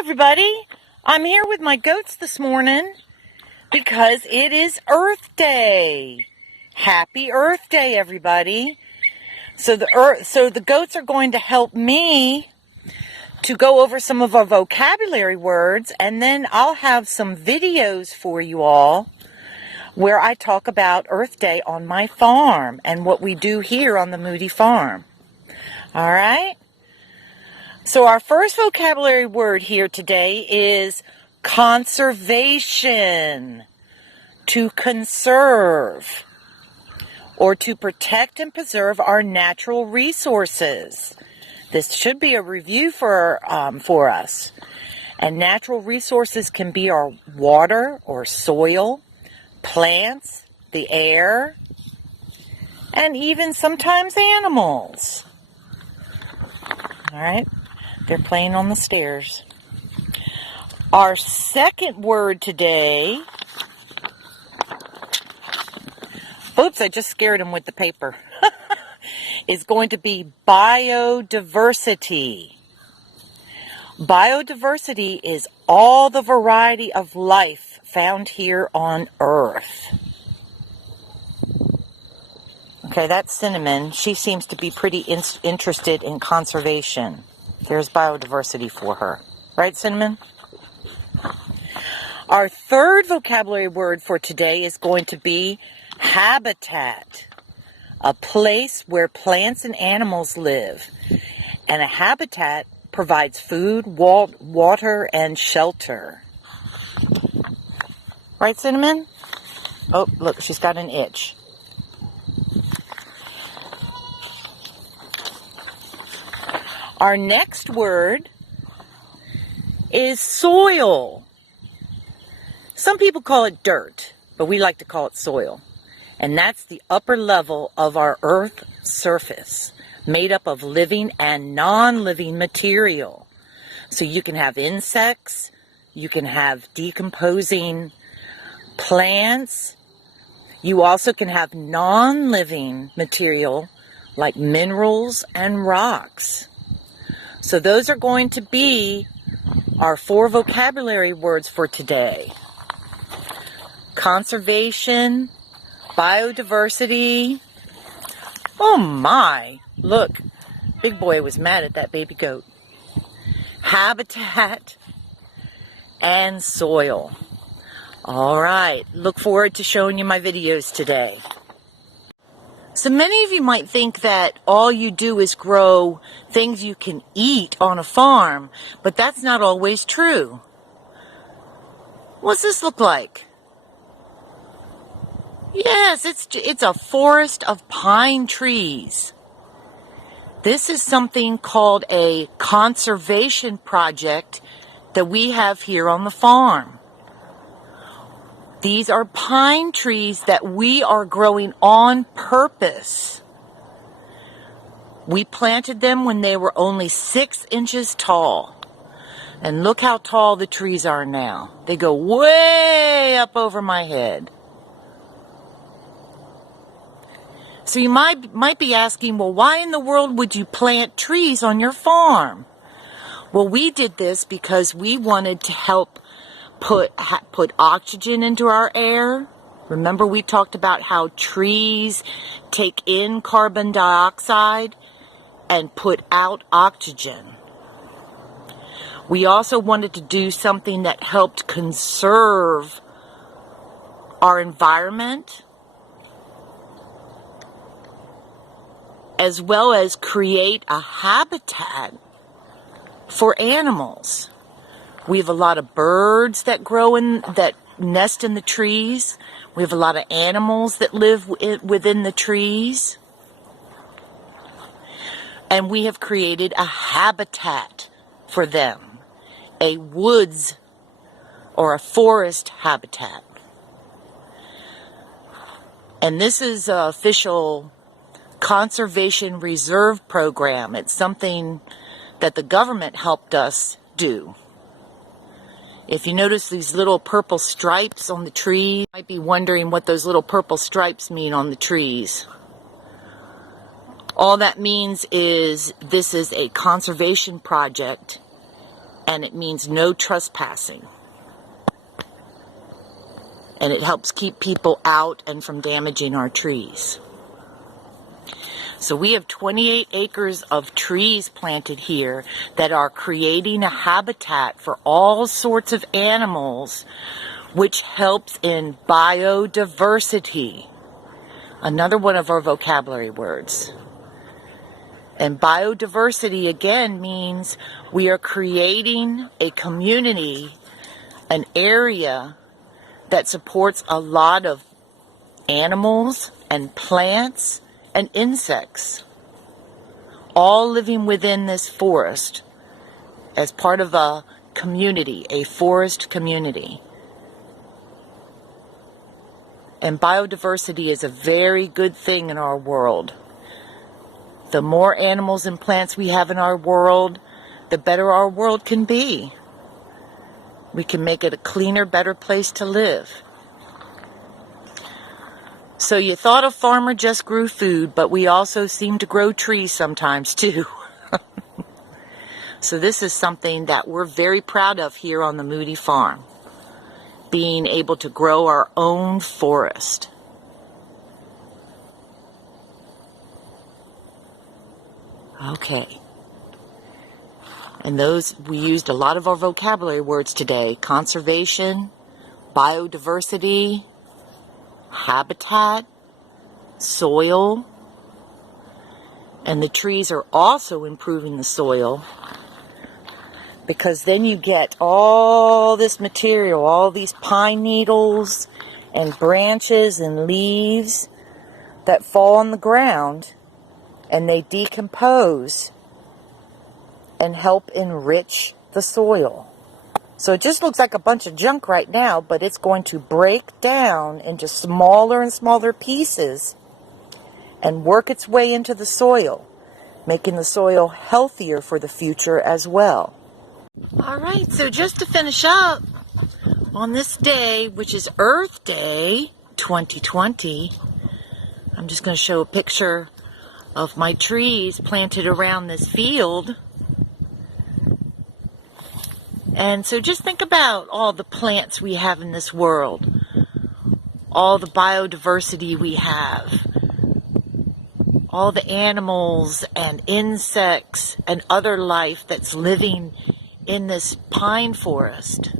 everybody. I'm here with my goats this morning because it is Earth Day. Happy Earth Day, everybody. So the goats are going to help me to go over some of our vocabulary words, and then I'll have some videos for you all where I talk about Earth Day on my farm and what we do here on the Moody farm. All right? So our first vocabulary word here today is conservation. To conserve or to protect and preserve our natural resources. This should be a review for us. And natural resources can be our water or soil, plants, the air, and even sometimes animals. All right? They're playing on the stairs. Our second word today... Oops, I just scared him with the paper. Is going to be biodiversity. Biodiversity is all the variety of life found here on Earth. Okay, that's Cinnamon. She seems to be pretty interested in conservation. Here's biodiversity for her. Right, Cinnamon? Our third vocabulary word for today is going to be habitat. A place where plants and animals live. And a habitat provides food, water, and shelter. Right, Cinnamon? Oh, look, she's got an itch. Our next word is soil. Some people call it dirt, but we like to call it soil. And that's the upper level of our Earth's surface, made up of living and non-living material. So you can have insects, you can have decomposing plants, you also can have non-living material like minerals and rocks. So those are going to be our 4 vocabulary words for today. Conservation, biodiversity. Oh my, look, Big Boy was mad at that baby goat. Habitat and soil. All right, look forward to showing you my videos today. So many of you might think that all you do is grow things you can eat on a farm, but that's not always true. What's this look like? Yes, it's a forest of pine trees. This is something called a conservation project that we have here on the farm. These are pine trees that we are growing on purpose. We planted them when they were only 6 inches tall. And look how tall the trees are now. They go way up over my head. So you might be asking, well, why in the world would you plant trees on your farm? Well, we did this because we wanted to help put oxygen into our air. Remember we talked about how trees take in carbon dioxide and put out oxygen. We also wanted to do something that helped conserve our environment, as well as create a habitat for animals. We have a lot of birds that that nest in the trees. We have a lot of animals that live within the trees. And we have created a habitat for them, a woods or a forest habitat. And this is an official conservation reserve program. It's something that the government helped us do. If you notice these little purple stripes on the tree, you might be wondering what those little purple stripes mean on the trees. All that means is this is a conservation project and it means no trespassing. And it helps keep people out and from damaging our trees. So we have 28 acres of trees planted here that are creating a habitat for all sorts of animals, which helps in biodiversity. Another one of our vocabulary words. And biodiversity, again, means we are creating a community, an area that supports a lot of animals and plants and insects, all living within this forest as part of a community, a forest community. And biodiversity is a very good thing in our world. The more animals and plants we have in our world, the better our world can be. We can make it a cleaner, better place to live. So you thought a farmer just grew food, but we also seem to grow trees sometimes too. So this is something that we're very proud of here on the Moody farm, being able to grow our own forest. Okay. And those, we used a lot of our vocabulary words today. Conservation, biodiversity, habitat, soil. And the trees are also improving the soil, because then you get all this material, all these pine needles and branches and leaves that fall on the ground, and they decompose and help enrich the soil. So it just looks like a bunch of junk right now, but it's going to break down into smaller and smaller pieces and work its way into the soil, making the soil healthier for the future as well. All right, so just to finish up, on this day, which is Earth Day 2020, I'm just going to show a picture of my trees planted around this field. And so just think about all the plants we have in this world, all the biodiversity we have, all the animals and insects and other life that's living in this pine forest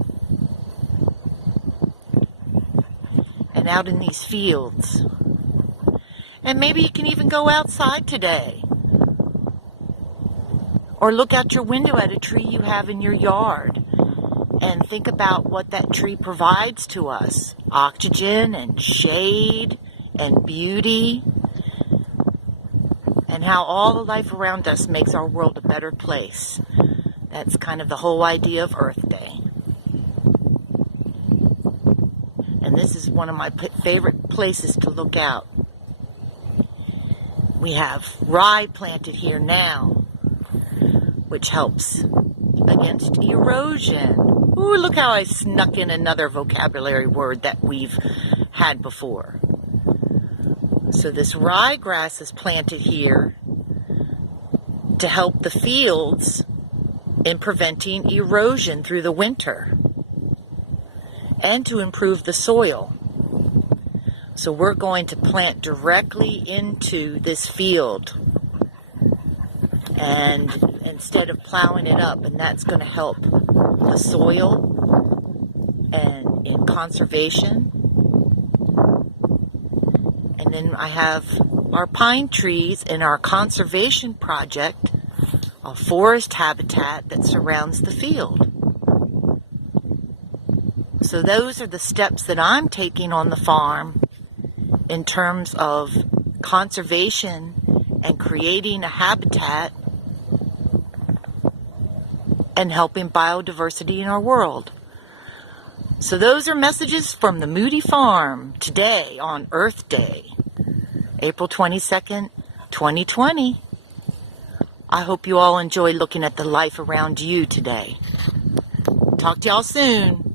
and out in these fields. And maybe you can even go outside today, or look out your window at a tree you have in your yard and think about what that tree provides to us. Oxygen and shade and beauty, and how all the life around us makes our world a better place. That's kind of the whole idea of Earth Day. And this is one of my favorite places to look out. We have rye planted here now, which helps against erosion. Ooh, look how I snuck in another vocabulary word that we've had before. So this ryegrass is planted here to help the fields in preventing erosion through the winter and to improve the soil. So we're going to plant directly into this field, and instead of plowing it up, and that's going to help the soil and in conservation. And then I have our pine trees in our conservation project, a forest habitat that surrounds the field. So those are the steps that I'm taking on the farm in terms of conservation and creating a habitat and helping biodiversity in our world. So those are messages from the Moody Farm today on Earth Day, April 22nd, 2020. I hope you all enjoy looking at the life around you today. Talk to y'all soon.